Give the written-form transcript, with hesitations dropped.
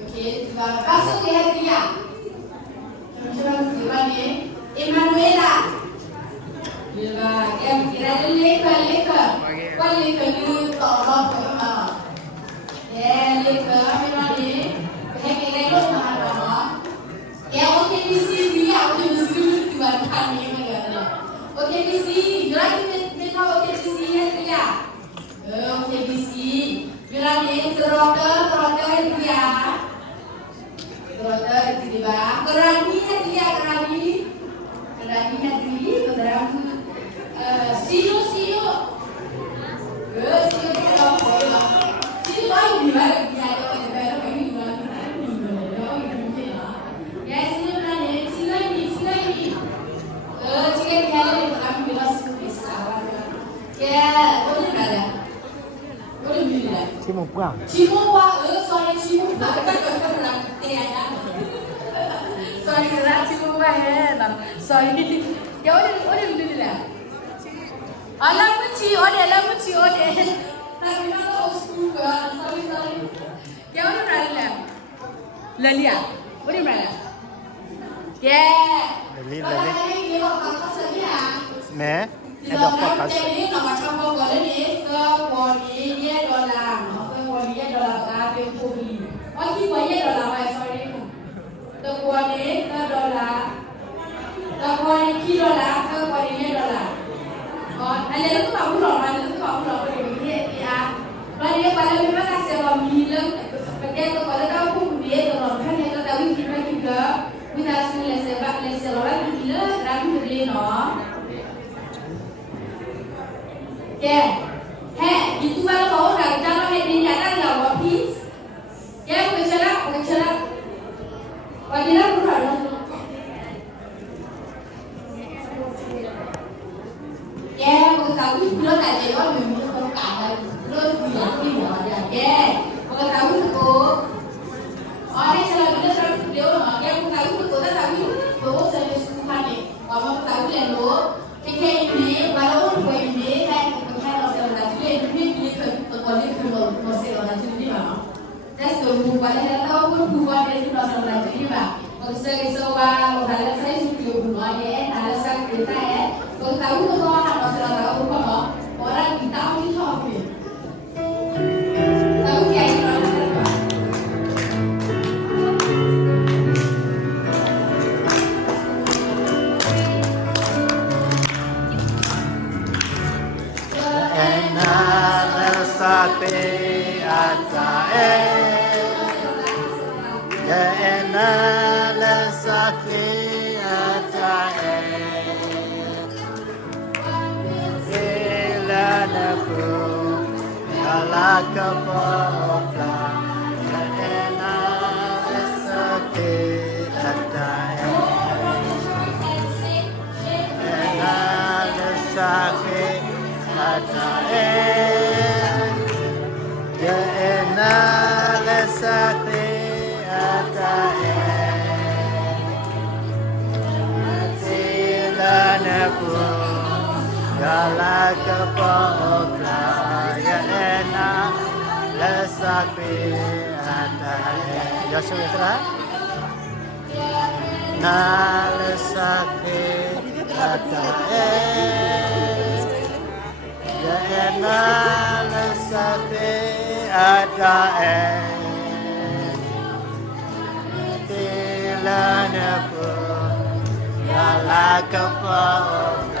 Ok, tu vas passer les Ria. Je vais vous dire, Emanuela. Je vais kira l'école. Quoi l'école du temps l'école, Mélanie. Cái lúc mà đó. Ok, đi xin Ria, ok, đi xin tu vas prendre les Ok, đi xin. Là ok, đi xin Ria. Ok, đi xin. Mélanie, trotter Ria. Trotter di bawah. Kerani dia kerani hati, kerani. Silo. Silo dia orang bola. Silo baru di mana dia ada orang di mana ya silo kerani, silo ini. Jika dia ada kami bila silo bisa. Ya, boleh ada. Boleh bila. Cimupang. Sorry Cimupang. Sorry, Cimupang sorry. Ya udah dulu lah. Alam muci, ode. Tapi nak school kan. Sorry. Ya udah berada. Lalia. Udah berada. Yeah. Lali. Dia apa saja? Nè, em đọc podcast. Ini nama kamu kalau ni ke dia dolar, ke dolar tapi kopi. Oh, kita dolar, sorry. The kuali ke dolar. The kuali ki dolar ke kuali dolar. Oh, ada tu kamu boleh ya. Kalau dia pada memang kasih orang bilang, betul tu pada kau pun dia dolar kan dia tahu kita lesser orang bilang ragu beli no. Yeah. Hey, itu kalau kau nak jangan heading jangan jawab please. Yeah, pengecara. Wajilah kurang. Yeah, pengetahuan belum ada orang memang kalau kalah belum bilang ni ada. Yeah, pengetahuan tu. Orang selalu dia orang yang pengetahuan tu tak tahu tu saya suka ni. Kalau pengetahuan yang tu, kita ini kalau orang ini kan Padahal tahu pun buat dia tu rasa belajar ni bah. Kalau saya kalau saya suka buat dia, kalau saya kita kalau tahu tu orang rasa tahu apa, orang kita tahu itu apa. Tahu dia itu apa? Enak sate atae. Enak sate atae. Elana pun ala kapopla. Enak sate atae. Enak sate atae. Ya enak sate atae. Silana pun galak kepala. Ya enak sate atae. Ya sudah. Na sate atae. Ya enak sate atae. Tilana pun galak kepala.